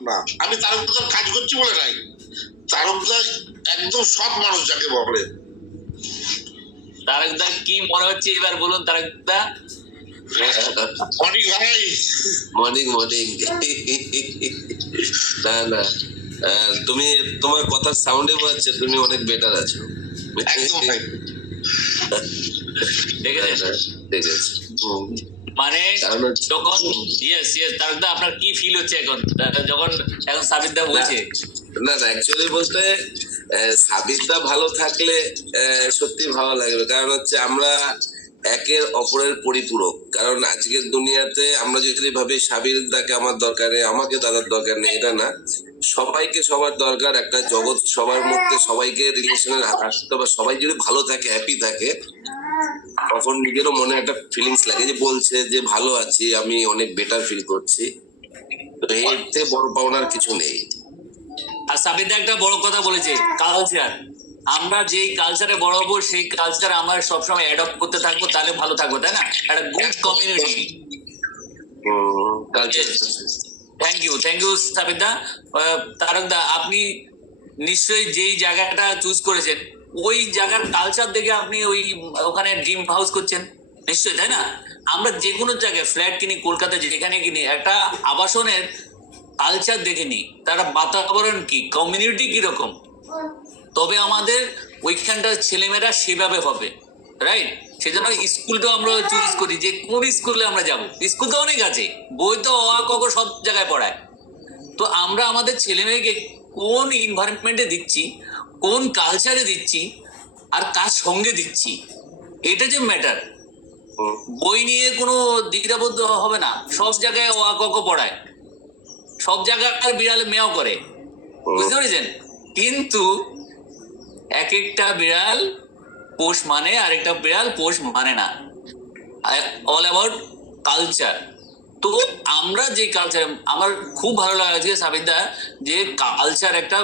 না, আমি তারকদার কাজ করছি বলে নাই, তারকদা একদম সৎ মানুষ যাকে বলে। তারকদা কি মনে হচ্ছে এবার বলুন তারকদা? অনেক ভাই মর্নিং মর্নিং। না না, তুমি তোমার কথার সাউন্ডে বোঝাচ্ছে তুমি অনেক বেটার আছো। একদম ভাই। ঠিক আছে ঠিক আছে। মানে যখন ইয়েস ইয়েস তারকদা আপনার কি ফিল হচ্ছে এখন যখন এখন সাবিরদা বলছে? না না, অ্যাকচুয়ালি বলতে সাবিরদা ভালো থাকলে সত্যি ভালো লাগবে, কারণ হচ্ছে আমরা একের অপরের পরিপূরক। কারণ আজকের দুনিয়াতে আমরা যদি ভাবি সাবিরদাকে আমার দরকার নেই, আমাকে দাদার দরকার নেই, এটা না, সবাইকে সবার দরকার। একটা জগৎ সবার মধ্যে সবাইকে রিলেশনে রাখতে হবে। সবাই যদি ভালো থাকে, হ্যাপি থাকে, তখন নিজেরও মনে একটা ফিলিংস লাগে যে বলছে যে ভালো আছি, আমি অনেক বেটার ফিল করছি। তো এর থেকে বড় পাওনার কিছু নেই। আর সাবিরদা একটা বড় কথা বলেছে, কালচার। আমরা যেই কালচারে বড় হবো সেই কালচার আমরা সবসময় অ্যাডপ্ট করতে থাকবো, তাহলে ভালো থাকবো, তাই না? একটা গুড কমিউনিটি। থ্যাংক ইউ সাবিরদা। তারকদা আপনি নিশ্চয়ই যেই জায়গাটা চুজ করেছেন ওই জায়গার কালচার দেখে আপনি ওখানে ড্রিম হাউস করছেন নিশ্চয়ই, তাই না? আমরা যে কোনো জায়গায় ফ্ল্যাট কিনি, কলকাতায় যেখানে কিনি, একটা আবাসনের কালচার দেখে নিই, তার বাতাবরণ কি, কমিউনিটি কিরকম, তবে আমাদের ওইখানটার ছেলেমেয়েরা সেভাবে হবে, রাইট? সেজন্য স্কুলটাও আমরা চুজ করি যে কোন স্কুলে আমরা যাব। স্কুল তো অনেক আছে, বই তো অ আ ক খ সব জায়গায় পড়ায়। তো আমরা আমাদের ছেলে মেয়েকে কোন এনভায়রনমেন্টে দিচ্ছি, কোন কালচারে দিচ্ছি, আর কার সঙ্গে দিচ্ছি, এটা যে ম্যাটার। বই নিয়ে কোনো দ্বিধাবোধ হবে না, সব জায়গায় অ আ ক খ পড়ায়, সব জায়গায় বিড়াল মেয়াও করে, বুঝতে পেরেছেন? কিন্তু এক একটা বিড়াল পোষ মানে, আরেকটা বিড়াল পোষ মানে না। All about culture. তো আমরা যে কালচার, আমার খুব ভালো লাগে আজকে সাবিরদা যে কালচার একটা